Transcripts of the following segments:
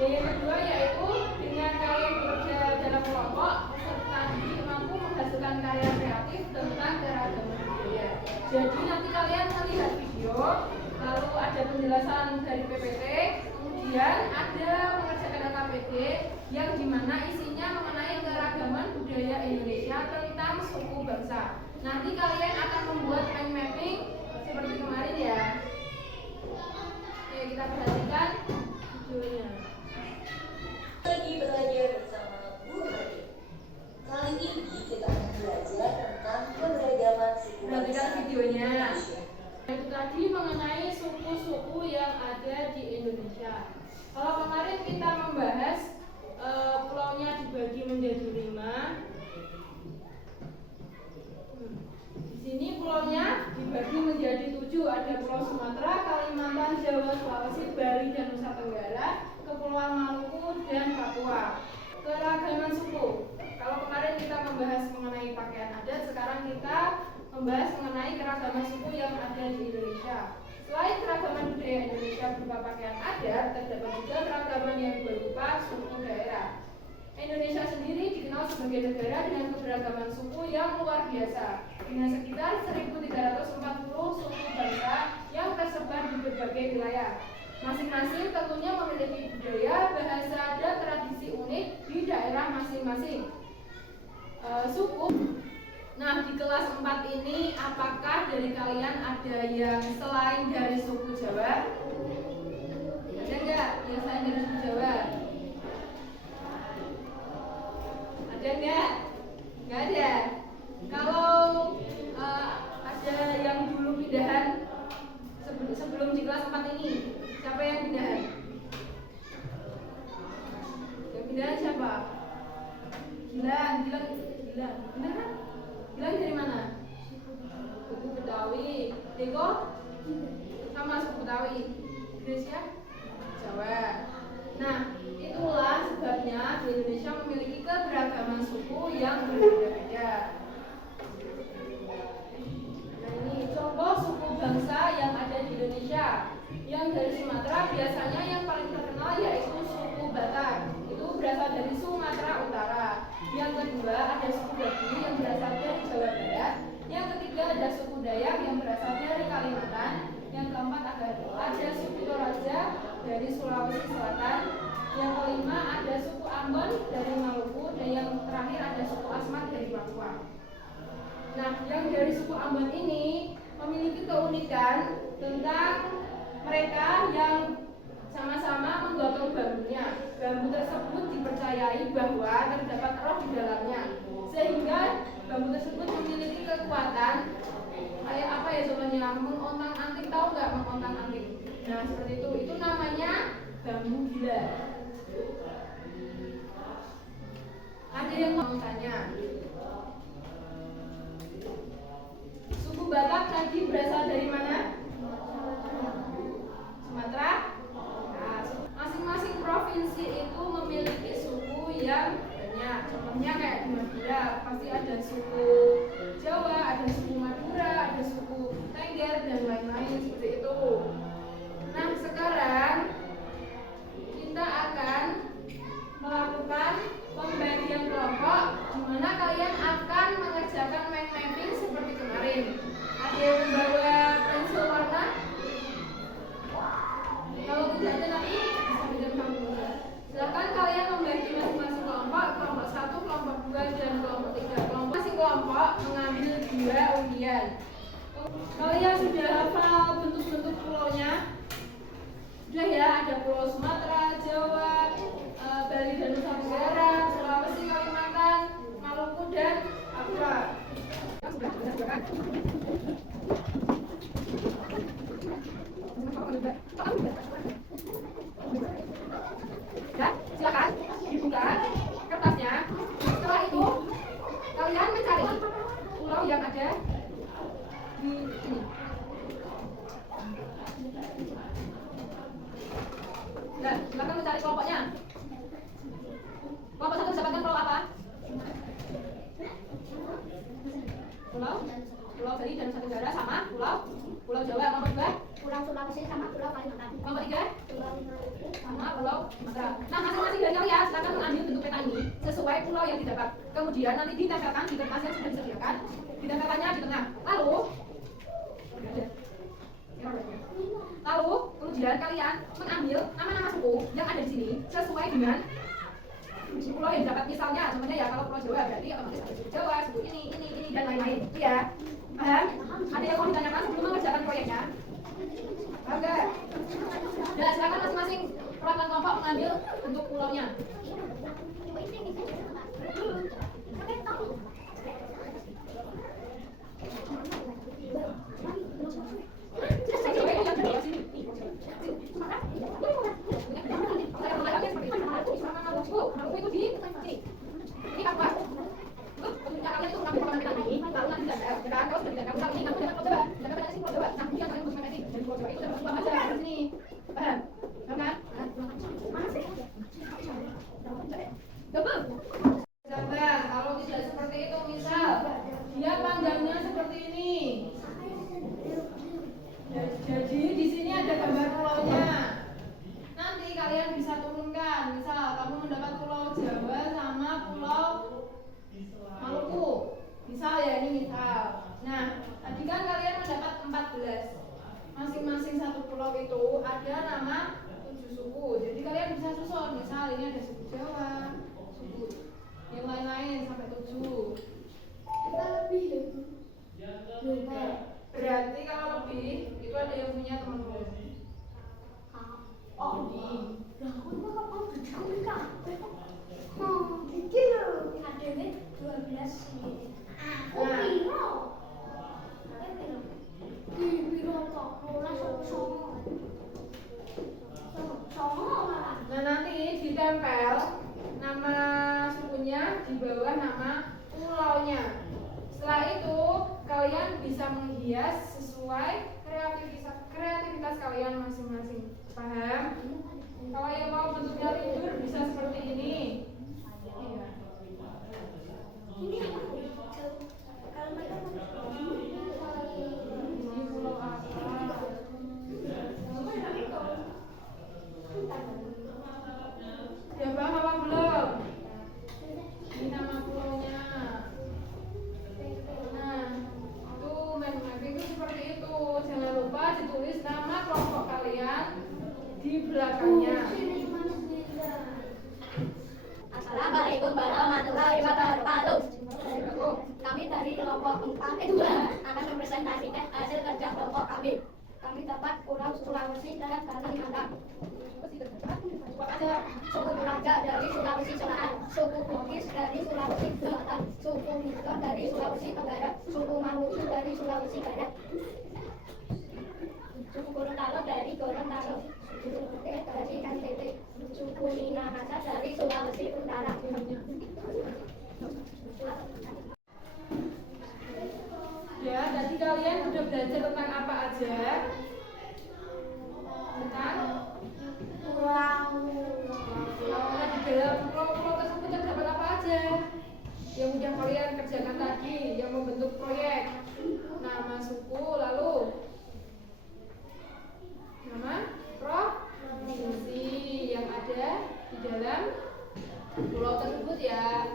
Dan yang kedua yaitu dengan kalian bekerja dalam kelompok, peserta didik mampu menghasilkan karya kreatif tentang keragaman budaya. Jadi nanti kalian melihat video, lalu ada penjelasan dari PPT, kemudian ada mengerjakan LKPD yang dimana isinya mengenai keragaman budaya Indonesia tentang suku bangsa. Nanti kalian akan membuat mind mapping seperti kemarin ya. Oke, kita perhatikan videonya. Lagi belajar bersama Bu Mari. Kali ini kita akan belajar tentang keberagaman suku bangsa Perhatikan videonya. Indonesia. Itu tadi mengenai suku-suku yang ada di Indonesia. Kalau kemarin kita membahas pulaunya dibagi menjadi 5. Di sini pulaunya dibagi menjadi 7. Ada Pulau Sumatera, Kalimantan, Jawa, Sulawesi, Bali, dan Nusa Tenggara, Kepulauan Maluku, dan Papua. Keragaman suku. Kalau kemarin kita membahas mengenai pakaian adat, sekarang kita membahas mengenai keragaman suku yang ada di Indonesia. Selain keragaman budaya Indonesia berupa pakaian adat, terdapat juga keragaman yang berupa suku daerah. Indonesia sendiri dikenal sebagai negara dengan keberagaman suku yang luar biasa, dengan sekitar 1.340 suku bangsa yang tersebar di berbagai wilayah. Masing-masing tentunya memiliki budaya, bahasa, dan tradisi unik di daerah masing-masing. Suku. Nah, di kelas 4 ini apakah dari kalian ada yang selain dari suku Jawa? Ada enggak yang selain dari suku Jawa? Ada enggak? Enggak ada. Kalau ada yang dulu pindahan sebelum di kelas 4 ini, siapa yang pindahan? Yang pindahan siapa? Gilang. Benar kan? Gilang dari mana? Suku Betawi. Deko? Sama suku Betawi. Indonesia? Jawa. Nah, itulah sebabnya di Indonesia memiliki keberagaman suku yang berbeda-beda. Nah, ini contoh suku bangsa yang ada di Indonesia. Yang dari Sumatera biasanya yang paling terkenal yaitu suku Batak. Itu berasal dari Sumatera Utara. Yang kedua ada suku Baduy yang berasal dari Jawa Barat. Yang ketiga ada suku Dayak yang berasal dari Kalimantan. Yang keempat ada suku Toraja dari Sulawesi Selatan. Yang kelima ada suku Ambon dari Maluku. Dan yang terakhir ada suku Asmat dari Papua. Nah, yang dari suku Ambon ini memiliki keunikan tentang mereka yang sama-sama menggotong bambunya. Bambu tersebut dipercayai bahwa terdapat roh di dalamnya, sehingga bambu tersebut memiliki kekuatan kayak apa ya contohnya, mengontang-anting. Tahu nggak mengontang-anting? Nah, seperti itu. Itu namanya bambu gila. Ada yang mau tanya? Suku Batak tadi berasal dari mana? Sumatera. Nah, masing-masing provinsi itu memiliki suku yang banyak. Contohnya kayak di Madura pasti ada suku Jawa, ada suku Madura, ada suku Tengger dan lain-lain seperti itu. Nah, sekarang kita akan melakukan pembagian kelompok di mana kalian akan mengerjakan mind mapping seperti kemarin. Ada yang membawa pensil warna? Kalau tidak ada nanti bisa pinjam sama guru. Silakan kalian membagi masing-masing kelompok 1, kelompok 2, dan kelompok 3. Masing kelompok mengambil 2 undian. Kalian sudah hafal bentuk-bentuk pulaunya? Sudah ya, ada Pulau Sumatera, Jawa, Bali dan Nusa Tenggara, Sulawesi, Kalimantan, Maluku, dan Papua. Ya, silakan dibuka kertasnya. Setelah itu kalian mencari pulau yang ada di sini. Nah, silakan mencari kelompoknya. Kelompok 1 mendapatkan pulau apa? Pulau Bali dan Nusa Tenggara sama Pulau Jawa. Kelompok 2 Pulau Sulawesi sama Pulau Kalimantan. Kelompok 3 Pulau Maluku sama Pulau Sumatera. Nah, masing-masing dari kalian silakan mengambil bentuk peta ini sesuai pulau yang didapat. Kemudian nanti ditempelkan di kertas yang sudah disediakan. Ditempelkannya di tengah. Lalu kemudian kalian mengambil nama-nama suku yang ada di sini sesuai dengan pulau yang didapat. Misalnya, contohnya ya kalau Pulau Jawa berarti otomatis ada suku Jawa, suku ini dan lain-lain. Itu ya. Paham? Ada yang mau ditanyakan sebelum mengerjakan proyeknya? Oke. Dan silakan masing-masing perwakilan kelompok mengambil bentuk pulaunya. Kalau tidak seperti itu, misal dia panjangnya seperti ini. Jadi di sini ada gambar pulaunya. Nanti kalian bisa turunkan. Misal kamu mendapat Pulau Jawa sama Pulau Maluku. Misal ya, ini misal. Nah, tadi kan kalian mendapat 14. Masing-masing satu pulau itu ada nama 7 suku. Jadi kalian bisa susun. Misal ini ada suku Jawa, suku yang lain-lain sampai 7. kita lebih Berarti kalau lebih itu ada yang punya teman-teman. oh ini lah kok mau dikomika pikir adanya 12 aku piro di piro kok ora songo malah. Nah, nanti ditempel nama sukunya di bawah nama pulaunya. Setelah itu kalian bisa menghias sesuai kreativitas kalian masing-masing. Paham? Kalau yang mau bentuknya tidur bisa seperti ini. Iya. Ini apa? Kalau mereka Ini pulau apa? Ya paham apa belum? Ini nama pulaunya. Nah, itu mind mapping itu seperti itu. Jangan lupa ditulis nama kelompok kalian di belakangnya. Assalamualaikum warahmatullahi wabarakatuh. Kami dari kelompok 4 akan mempresentasikan hasil kerja kelompok kami. Kami dapat Pulau Sulawesi dan Kalimantan. Suku Raja dari Sulawesi Selatan, suku Bugis dari Sulawesi Selatan, suku Niton dari Sulawesi Tenggara, suku Maluku dari Sulawesi Barat, suku Gorontalo dari Gorontalo, suku Tete dari NTT, suku Minahasa dari Sulawesi Utara. Ya, tadi kalian udah belajar tentang apa aja? Tentang pulau. Nah, di dalam pulau-pulau tersebut terdapat apa aja? Yang udah kalian kerjakan tadi, yang membentuk proyek. Nama suku, lalu nama provinsi yang ada di dalam pulau tersebut ya.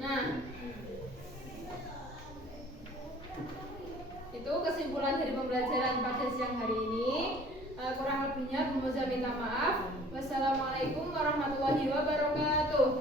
Nah, itu kesimpulan dari pembelajaran pada siang hari ini. Kurang lebihnya Bu Moza minta maaf. Wassalamualaikum warahmatullahi wabarakatuh.